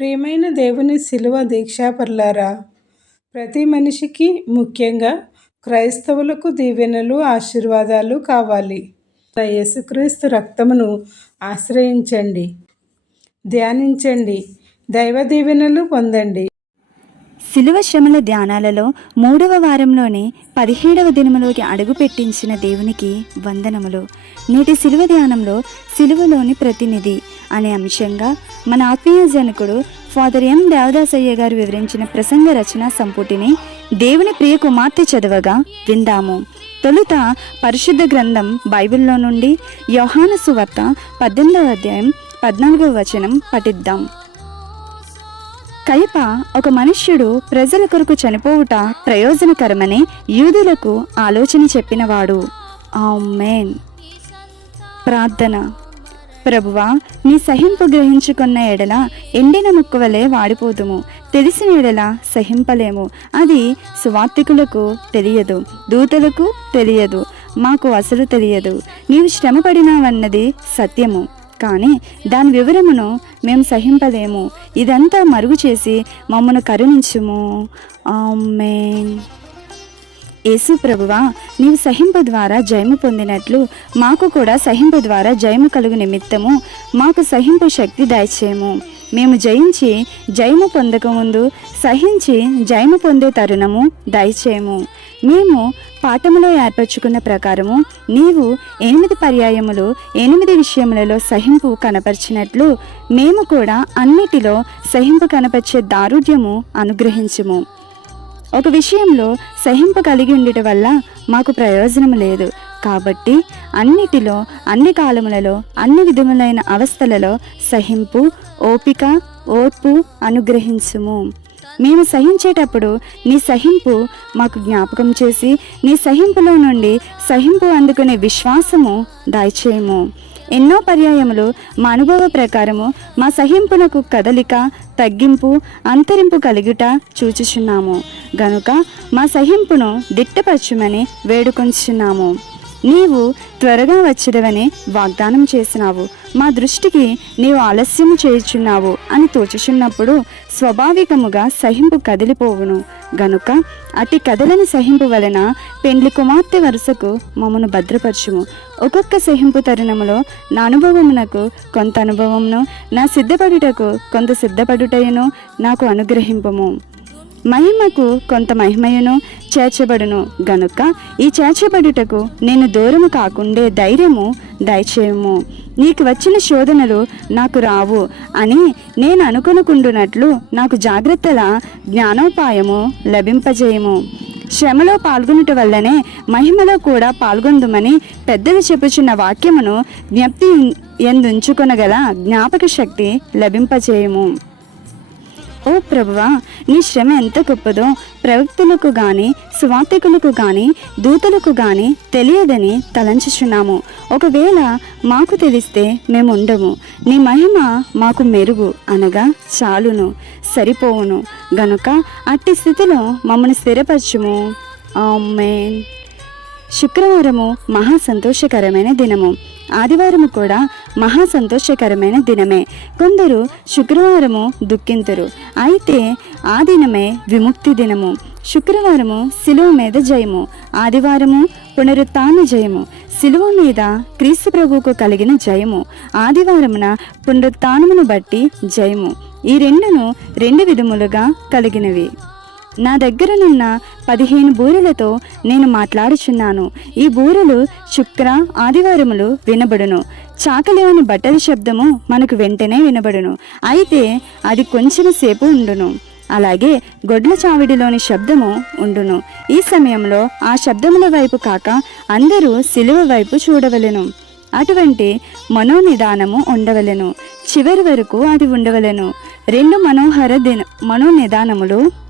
ప్రియమైన దేవుని శిలువ దీక్షాపరులారా ప్రతి మనిషికి ముఖ్యంగా క్రైస్తవులకు దీవెనలు ఆశీర్వాదాలు కావాలి. యేసుక్రీస్తు రక్తమును ఆశ్రయించండి ధ్యానించండి దైవ దీవెనలు పొందండి. శిలువ శ్రమల ధ్యానాలలో మూడవ వారంలోనే పదిహేడవ దినములోకి అడుగు పెట్టించిన దేవునికి వందనములు. నేటి శిలువ ధ్యానంలో శిలువలోని ప్రతినిధి అనే అంశంగా మన ఆత్మీయ జనకుడు ఫాదర్ ఎం దేవదాసయ్య గారు వివరించిన ప్రసంగ రచన సంపుటిని దేవుని ప్రియ కుమార్తె చదవగా విందాము. తొలుత పరిశుద్ధ గ్రంథం బైబిల్లో నుండి యోహాను సువార్త పద్దెనిమిదవ అధ్యాయం పద్నాలుగవ వచనం పఠిద్దాం. కయప ఒక మనుష్యుడు ప్రజల కొరకు చనిపోవుట ప్రయోజనకరమని యూదులకు ఆలోచన చెప్పినవాడు. ఆమెన్. ప్రార్థన. ప్రభువా నీ సహింపు గ్రహించుకున్న ఎడల ఎండిన ముక్కువలే వాడిపోదుము. తెలిసిన ఎడల సహింపలేము. అది సువార్థికులకు తెలియదు దూతలకు తెలియదు మాకు అసలు తెలియదు. నీవు శ్రమపడినావన్నది సత్యము. కానీ దాని వివరమును మేము సహింపలేము. ఇదంతా మరుగు చేసి మమ్మను కరుణించుము. ఆమేన్. యేసు ప్రభువా నీవు సహింపు ద్వారా జయము పొందినట్లు మాకు కూడా సహింపు ద్వారా జయము కలుగు నిమిత్తము మాకు సహింపు శక్తి దయచేయము. మేము జయించి జయము పొందకముందు సహించి జయము పొందే తరుణము దయచేయము. మేము పాఠములో ఏర్పరచుకున్న ప్రకారము నీవు ఎనిమిది పర్యాయములు ఎనిమిది విషయములలో సహింపు కనపరిచినట్లు మేము కూడా అన్నిటిలో సహింపు కనపరిచే దారుఢ్యము అనుగ్రహించుము. ఒక విషయంలో సహింపు కలిగి ఉండటం వల్ల మాకు ప్రయోజనం లేదు. కాబట్టి అన్నిటిలో అన్ని కాలములలో అన్ని విధములైన అవస్థలలో సహింపు ఓపిక ఓర్పు అనుగ్రహించుము. మేము సహించేటప్పుడు నీ సహింపు మాకు జ్ఞాపకం చేసి నీ సహింపులో నుండి సహింపు అందుకునే విశ్వాసము దయచేయము. ఎన్నో పర్యాయములు మా అనుభవ ప్రకారము మా సహింపునకు కదలిక తగ్గింపు అంతరింపు కలిగిట చూచుచున్నాము. గనుక మా సహింపును దిట్టపరచుమని వేడుకొంచున్నాము నీవు త్వరగా వచ్చేదవని వాగ్దానం చేసినావు. మా దృష్టికి నీవు ఆలస్యం చేయుచున్నావు అని తోచుచున్నప్పుడు స్వాభావికముగా సహింపు కదిలిపోవును. గనుక అతి కదలని సహింపు వలన పెండ్లి కుమార్తె వరుసకు మమ్మను భద్రపరచుము. ఒక్కొక్క సహింపు తరుణములో నా అనుభవమునకు కొంత అనుభవమును నా సిద్ధపడుటకు కొంత సిద్ధపడుటయును నాకు అనుగ్రహింపము. మహిమకు కొంత మహిమయును చేర్చబడును గనుక ఈ చేర్చబడుటకు నేను దూరము కాకుండే ధైర్యము దయచేయము. నీకు వచ్చిన శోధనలు నాకు రావు అని నేను అనుకొనుకుంటున్నట్లు నాకు జాగ్రత్తల జ్ఞానోపాయము లభింపజేయము. శ్రమలో పాల్గొనుట వల్లనే మహిమలో కూడా పాల్గొందుమని పెద్దలు చెప్పుచున్న వాక్యమును జ్ఞప్తి ఎందుంచుకొనగల జ్ఞాపక శక్తి లభింపజేయము. ఓ ప్రభువా నీ శ్రమ ఎంత గొప్పదో ప్రవక్తులకు గాని స్వాతికులకు గాని దూతలకు గాని తెలియదని తలంచుచున్నాము. ఒకవేళ మాకు తెలిస్తే మేము ఉండము నీ మహిమ మాకు మెరుగు అనగా చాలును సరిపోవును. గనుక అట్టి స్థితిలో మమ్మల్ని స్థిరపరచుము. ఆమెన్. శుక్రవారము మహా సంతోషకరమైన దినము. ఆదివారము కూడా మహా సంతోషకరమైన దినమే. కొందరు శుక్రవారము దుఃఖింతురు. అయితే ఆ దినమే విముక్తి దినము. శుక్రవారము శిలువ మీద జయము. ఆదివారము పునరుత్న జయము. శిలువ మీద క్రీస్తు ప్రభువుకు కలిగిన జయము. ఆదివారమున పునరుత్నమును బట్టి జయము. ఈ రెండును రెండు విధములుగా కలిగినవి. నా దగ్గరనున్న పదిహేను బూరెలతో నేను మాట్లాడుచున్నాను. ఈ బూరెలు శుక్ర ఆదివారములు వినబడును. చాకలేని బట్టల శబ్దము మనకు వెంటనే వినబడును. అయితే అది కొంచెం సేపు ఉండును. అలాగే గొడ్ల చావిడిలోని శబ్దము ఉండును. ఈ సమయంలో ఆ శబ్దముల వైపు కాక అందరూ సిలువ వైపు చూడవలెను. అటువంటి మనోనిదానము ఉండవలెను. చివరి వరకు అది ఉండవలెను. రెండు మనోహర దిన మనోనిదానములు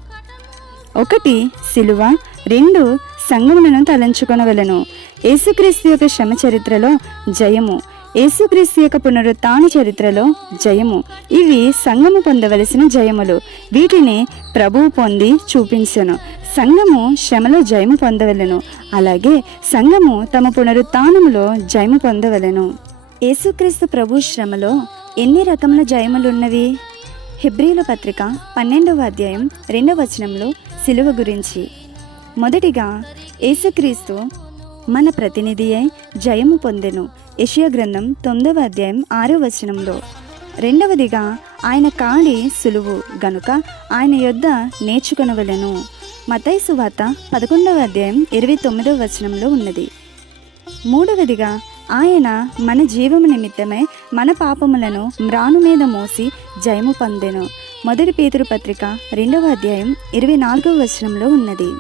ఒకటి సిలువ రెండు సంగములను తలంచుకొనవలను. యేసుక్రీస్తు యొక్క శ్రమ చరిత్రలో జయము. యేసుక్రీస్తు యొక్క పునరుత్న చరిత్రలో జయము. ఇవి సంఘము పొందవలసిన జయములు. వీటిని ప్రభువు పొంది చూపించెను. సంఘము శ్రమలో జయము పొందవలెను. అలాగే సంఘము తమ పునరుత్నములో జయము పొందవలెను. యేసుక్రీస్తు ప్రభు శ్రమలో ఎన్ని రకముల జయములున్నవి? హెబ్రీల పత్రిక పన్నెండవ అధ్యాయం రెండవ వచనంలో సిలువ గురించి. మొదటిగా యేసుక్రీస్తు మన ప్రతినిధి అయి జయము పొందెను. యషియా గ్రంథం తొమ్మిదవ అధ్యాయం ఆరో వచనంలో. రెండవదిగా ఆయన కాడి సులువు గనుక ఆయన యొద్ద నేర్చుకొనవలెను. మతైసు వార్త పదకొండవ అధ్యాయం ఇరవై తొమ్మిదవ వచనంలో ఉన్నది. మూడవదిగా ఆయన మన జీవము నిమిత్తమై మన పాపములను మ్రాను మీద మోసి జయము పొందెను. మొదటి పేతురు పత్రిక రెండవ అధ్యాయం ఇరవై నాలుగవ వచనంలో ఉన్నది.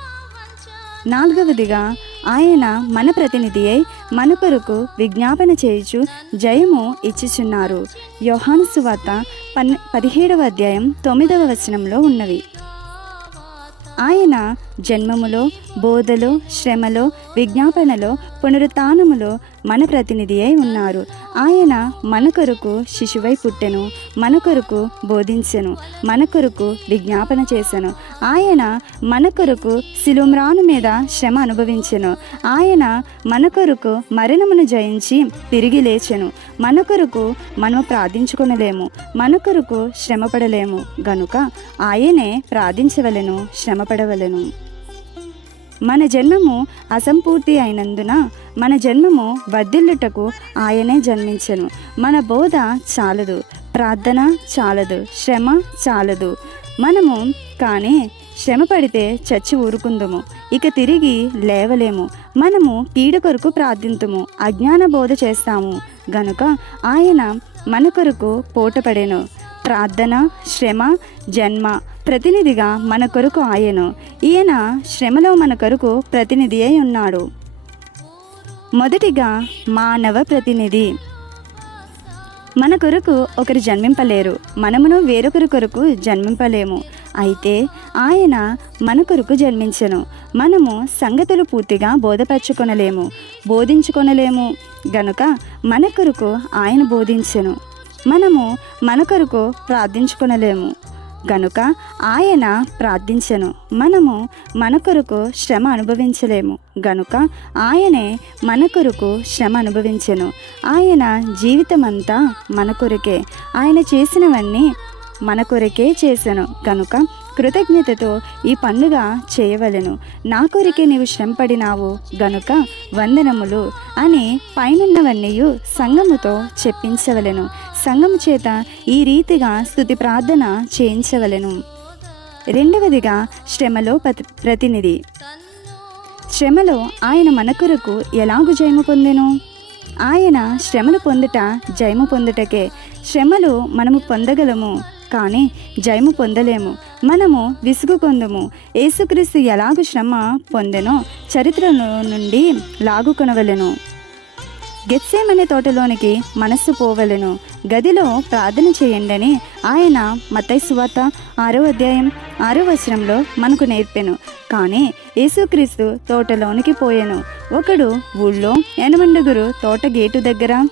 నాలుగవదిగా ఆయన మన ప్రతినిధి అయి మన కొరకు విజ్ఞాపన చేయుచు జయము ఇచ్చుచున్నారు. యోహాను సువార్త పన్ పదిహేడవ అధ్యాయం తొమ్మిదవ వచనంలో ఉన్నవి. ఆయన జన్మములో బోధలో శ్రమలో విజ్ఞాపనలో పునరుత్నములో మన ప్రతినిధి అయి ఉన్నారు. ఆయన మన కొరకు శిశువై పుట్టెను మన కొరకు బోధించెను మన కొరకు విజ్ఞాపన చేసెను. ఆయన మన కొరకు శిలుమ్రాను మీద శ్రమ అనుభవించెను. ఆయన మన కొరకు మరణమును జయించి తిరిగి లేచెను. మన కొరకు మనము ప్రార్థించుకొనలేము. మన కొరకు శ్రమపడలేము. గనుక ఆయనే ప్రార్థించవలెను శ్రమపడవలెను. మన జన్మము అసంపూర్తి అయినందున మన జన్మము వర్ధిల్లుటకు ఆయనే జన్మించను. మన బోధ చాలదు ప్రార్థన చాలదు శ్రమ చాలదు. మనము కానీ శ్రమ పడితే చచ్చి ఊరుకుందుము ఇక తిరిగి లేవలేము. మనము కీడు కొరకు ప్రార్థింతుము అజ్ఞాన బోధ చేస్తాము. గనుక ఆయన మన కొరకు పోటపడెను. ప్రార్థన శ్రమ జన్మ ప్రతినిధిగా మన కొరకు ఆయను. ఈయన శ్రమలో మన కొరకు ప్రతినిధి అయి ఉన్నాడు. మొదటిగా మానవ ప్రతినిధి. మన కొరకు ఒకరు జన్మింపలేరు. మనమును వేరొకరి కొరకు జన్మింపలేము. అయితే ఆయన మన కొరకు జన్మించెను. మనము సంగతులు పూర్తిగా బోధపరచుకొనలేము. బోధించుకొనలేము. గనుక మన కొరకు ఆయన బోధించను. మనము మన కొరకు ప్రార్థించుకొనలేము. గనుక ఆయన ప్రార్థించెను. మనము మన కొరకు శ్రమ అనుభవించలేము. గనుక ఆయనే మన కొరకు శ్రమ అనుభవించెను. ఆయన జీవితమంతా మన కొరకే. ఆయన చేసినవన్నీ మన కొరకే చేశాను కనుక కృతజ్ఞతతో ఈ పండుగ చేయవలెను. నా కొరికే నీవు శ్రమపడినావు. గనుక వందనములు అని పైనున్నవన్నీయు సంగముతో చెప్పించవలెను. సంఘము చేత ఈ రీతిగా స్థుతి ప్రార్థన చేయించవలను. రెండవదిగా శ్రమలో పతి ప్రతినిధి. శ్రమలో ఆయన మన కొరకు ఎలాగు జయము పొందెను? ఆయన శ్రమలు పొందుట జయము పొందుటకే శ్రమలు మనము పొందగలము కానీ జయము పొందలేము. మనము విసుగు పొందము యేసుక్రీస్తు ఎలాగు శ్రమ పొందెనో చరిత్రలో నుండి లాగుకొనవలెను గెత్సేమనే తోటలోనికి మనస్సు పోవలెను. గదిలో ప్రార్థన చేయండని ఆయన మతై సువార్త ఆరో అధ్యాయం ఆరో వచనంలో మనకు నేర్పెను. కానీ యేసుక్రీస్తు తోటలోనికి పోయాను. ఒకడు ఊళ్ళో ఎనమండుగురు తోట గేటు దగ్గర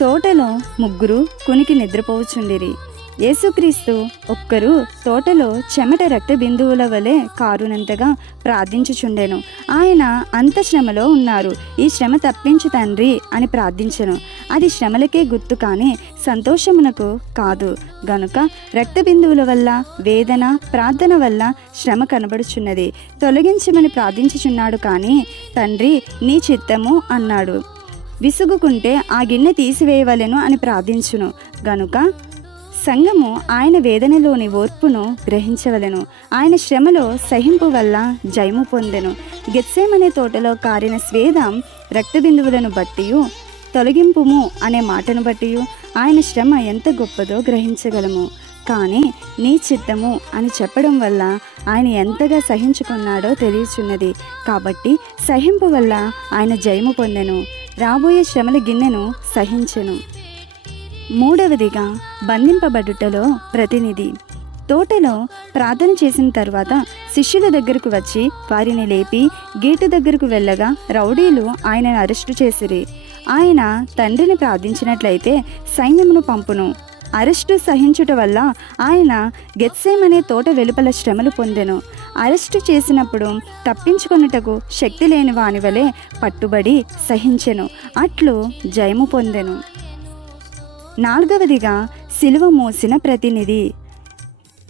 తోటలో ముగ్గురు కునికి నిద్రపోవచ్చుండిరి. యేసుక్రీస్తు ఒక్కరు తోటలో చెమట రక్త బిందువుల వలె కారునంతగా ప్రార్థించుచుండెను. ఆయన అంత శ్రమలో ఉన్నారు. ఈ శ్రమ తప్పించు తండ్రి అని ప్రార్థించెను. అది శ్రమలకే గుర్తు కానీ సంతోషమునకు కాదు. గనుక రక్త బిందువుల వల్ల వేదన ప్రార్థన వల్ల శ్రమ కనబడుచున్నది. తొలగించమని ప్రార్థించుచున్నాడు కానీ తండ్రి నీ చిత్తము అన్నాడు. విసుగుకుంటే ఆ గిన్నె తీసివేయవలెను అని ప్రార్థించును. గనుక సంఘము ఆయన వేదనలోని ఓర్పును గ్రహించవలను. ఆయన శ్రమలో సహింపు వల్ల జయము పొందెను. గెత్సేమనే తోటలో కారిన స్వేదం రక్తబిందువులను బట్టియు తొలగింపుము అనే మాటను బట్టియు ఆయన శ్రమ ఎంత గొప్పదో గ్రహించగలము. కానీ నీ చిత్తము అని చెప్పడం వల్ల ఆయన ఎంతగా సహించుకున్నాడో తెలియచున్నది. కాబట్టి సహింపు వల్ల ఆయన జయము పొందెను. రాబోయే శ్రమల గిన్నెను సహించెను. మూడవదిగా బంధింపబడుటలో ప్రతినిధి. తోటలో ప్రార్థన చేసిన తర్వాత శిష్యుల దగ్గరకు వచ్చి వారిని లేపి గేటు దగ్గరకు వెళ్ళగా రౌడీలు ఆయనను అరెస్టు చేసిరి. ఆయన తండ్రిని ప్రార్థించినట్లయితే సైన్యమును పంపును. అరెస్టు సహించుట వల్ల ఆయన గెత్సేమనే తోట వెలుపల శ్రమలు పొందెను. అరెస్టు చేసినప్పుడు తప్పించుకొనుటకు శక్తి లేని వాని వలె పట్టుబడి సహించెను. అట్లు జయము పొందెను. నాలుగవదిగా సిలువ మోసిన ప్రతినిధి.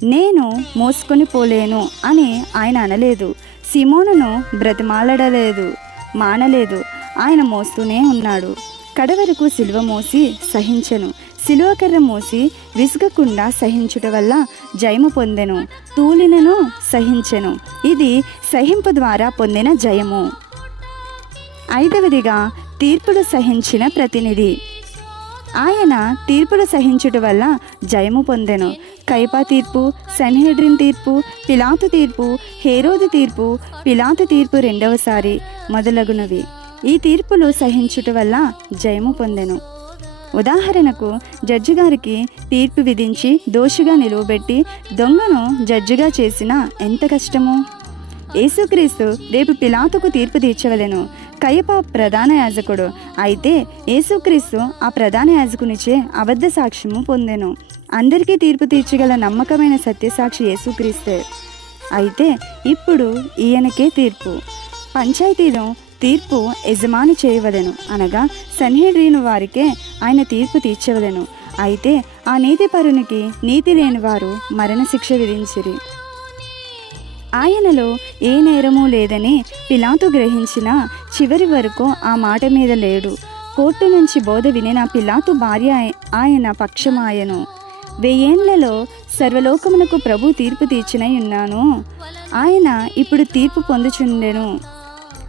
నేను మోసుకొని పోలేను అని ఆయన అనలేదు. సిమోనును బ్రతిమాలడలేదు మానలేదు. ఆయన మోస్తూనే ఉన్నాడు. కడవరకు సిలువ మోసి సహించెను. సిలువకర్ర మోసి విసుగకుండా సహించుట వల్ల జయము పొందెను. తూలినను సహించెను. ఇది సహింపు ద్వారా పొందిన జయము. ఐదవదిగా తీర్పులు సహించిన ప్రతినిధి. ఆయన తీర్పులు సహించుట వల్ల జయము పొందెను. కైపా తీర్పు సన్హెడ్రిన్ తీర్పు పిలాతు తీర్పు హేరోదు తీర్పు పిలాతు తీర్పు రెండవసారి మొదలగునవి. ఈ తీర్పులు సహించుట వల్ల జయము పొందెను. ఉదాహరణకు జడ్జి గారికి తీర్పు విధించి దోషిగా నిలువబెట్టి దొంగను జడ్జిగా చేసిన ఎంత కష్టము? యేసుక్రీస్తు రేపు పిలాతుకు తీర్పు తీర్చవలెను. కయప ప్రధాన యాజకుడు. అయితే యేసుక్రీస్తు ఆ ప్రధాన యాజకునిచే అబద్ధ సాక్ష్యము పొందెను. అందరికీ తీర్పు తీర్చగల నమ్మకమైన సత్యసాక్షి యేసుక్రీస్తే. అయితే ఇప్పుడు ఈయనకే తీర్పు. పంచాయతీలో తీర్పు యజమాని చేయవలెను అనగా సన్హెడ్రీను వారికే ఆయన తీర్పు తీర్చవలెను. అయితే ఆ నీతిపరునికి నీతి లేని వారు మరణశిక్ష విధించిరి. ఆయనలో ఏ నేరము లేదని పిలాతు గ్రహించిన చివరి వరకు ఆ మాట మీద లేడు. కోర్టు నుంచి బోధ వినిన పిలాతు భార్య ఆయన పక్షమాయను. వెయ్యేండ్లలో సర్వలోకమునకు ప్రభు తీర్పు తీర్చినై ఉన్నాను. ఆయన ఇప్పుడు తీర్పు పొందుచుండెను.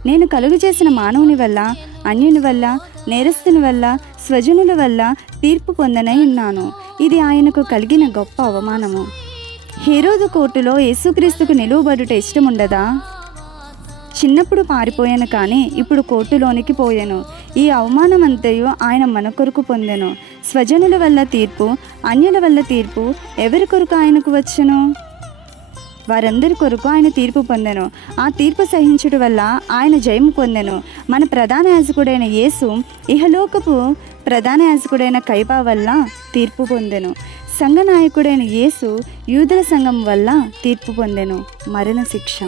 నేను కలుగు చేసిన మానవుని వల్ల అన్యుని వల్ల నేరస్తుని వల్ల స్వజనుల వల్ల తీర్పు పొందనై ఉన్నాను. ఇది ఆయనకు కలిగిన గొప్ప అవమానము. హేరోదు కోర్టులో యేసుక్రీస్తుకు నిలువబడుట ఇష్టం ఉండదా చిన్నప్పుడు పారిపోయాను కానీ ఇప్పుడు కోర్టులోనికి పోయాను. ఈ అవమానం అంతయు ఆయన మన కొరకు పొందెను. స్వజనుల వల్ల తీర్పు అన్యుల వల్ల తీర్పు ఎవరి కొరకు ఆయనకు వచ్చెను? వారందరి కొరకు ఆయన తీర్పు పొందెను. ఆ తీర్పు సహించుట వల్ల ఆయన జయము పొందెను. మన ప్రధాన యాజకుడైన యేసు ఇహలోకపు ప్రధాన యాజకుడైన కైపా వల్ల తీర్పు పొందెను. సంఘ నాయకుడైన యేసు యూదుల సంఘం వల్ల తీర్పు పొందెను. మరణ శిక్ష.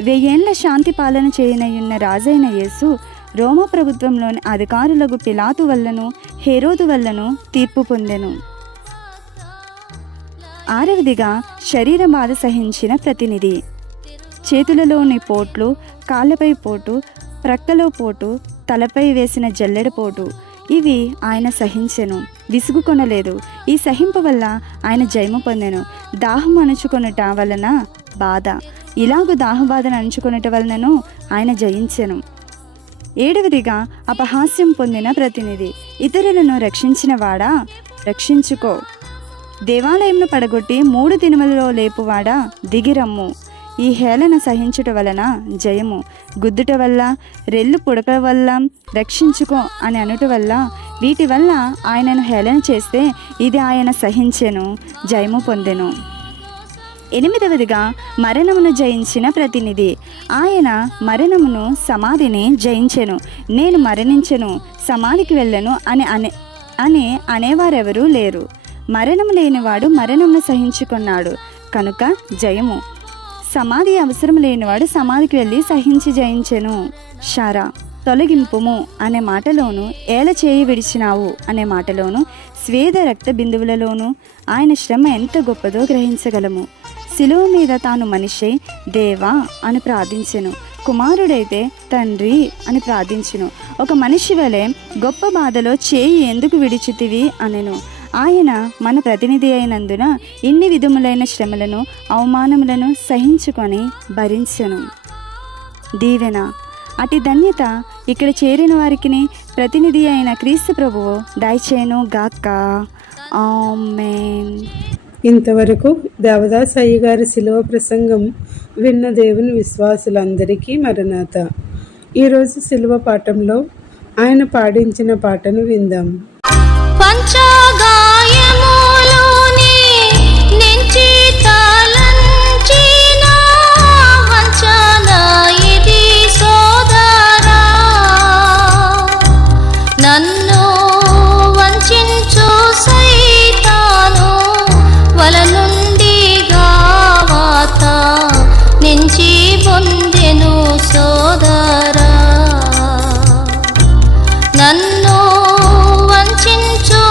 వెయ్యేండ్ల శాంతి పాలన చేయనయున్న రాజైన యేసు రోమ ప్రభుత్వంలోని అధికారులకు పిలాతు వల్లను హేరోదు వల్లను తీర్పు పొందెను. ఆరవదిగా శరీర బాధ సహించిన ప్రతినిధి. చేతులలోని పోట్లు కాళ్ళపై పోటు ప్రక్కలో పోటు తలపై వేసిన జల్లెడ పోటు ఇవి ఆయన సహించెను విసుగు కొనలేదు ఈ సహింపు వల్ల ఆయన జయము పొందెను. దాహం అణుచుకొనుట వలన బాధ. ఇలాగు దాహబాధను అణుచుకొనుట వలనను ఆయన జయించెను. ఏడవదిగా అపహాస్యం పొందిన ప్రతినిధి ఇతరులను రక్షించిన వాడా? రక్షించుకో. దేవాలయంను పడగొట్టి మూడు దినములలో లేపువాడా దిగిరమ్ము. ఈ హేళన సహించుట వలన జయము. గుద్దుట వల్ల రెల్లు పుడక వల్ల రక్షించుకో అని అనుట వల్ల వీటి వల్ల ఆయనను హేళన చేస్తే ఇది ఆయన సహించెను జయము పొందెను. ఎనిమిదవదిగా మరణమును జయించిన ప్రతినిధి. ఆయన మరణమును సమాధిని జయించెను. నేను మరణించెను సమాధికి వెళ్ళను అని అనే అని అనేవారెవరూ లేరు. మరణము లేనివాడు మరణమును సహించుకున్నాడు కనుక జయము. సమాధి అవసరం లేనివాడు సమాధికి వెళ్ళి సహించి జయించెను. షారా తొలగింపుము అనే మాటలోను ఏల చేయి విడిచినావు అనే మాటలోను స్వేద రక్త బిందువులలోను ఆయన శ్రమ ఎంత గొప్పదో గ్రహించగలము. శిలువ మీద తాను మనిషి దేవా అని ప్రార్థించెను. కుమారుడైతే తండ్రి అని ప్రార్థించును. ఒక మనిషి వలె గొప్ప బాధలో చేయి ఎందుకు విడిచితివి అనెను. ఆయన మన ప్రతినిధి అయినందున ఇన్ని విధములైన శ్రమలను అవమానములను సహించుకొని భరించెను. దీవెన. అటి ధన్యత ఇక్కడ చేరిన వారికి ప్రతినిధి అయిన క్రీస్తు ప్రభువు దయచేను గాక ఆమెన్. ఇంతవరకు దేవదాస్ అయ్య గారి శిలువ ప్రసంగం విన్న దేవుని విశ్వాసులందరికీ మరణాత. ఈరోజు శిలువ పాఠంలో ఆయన పాడించిన పాటను విందాం. నన్ను నన్ను వంచు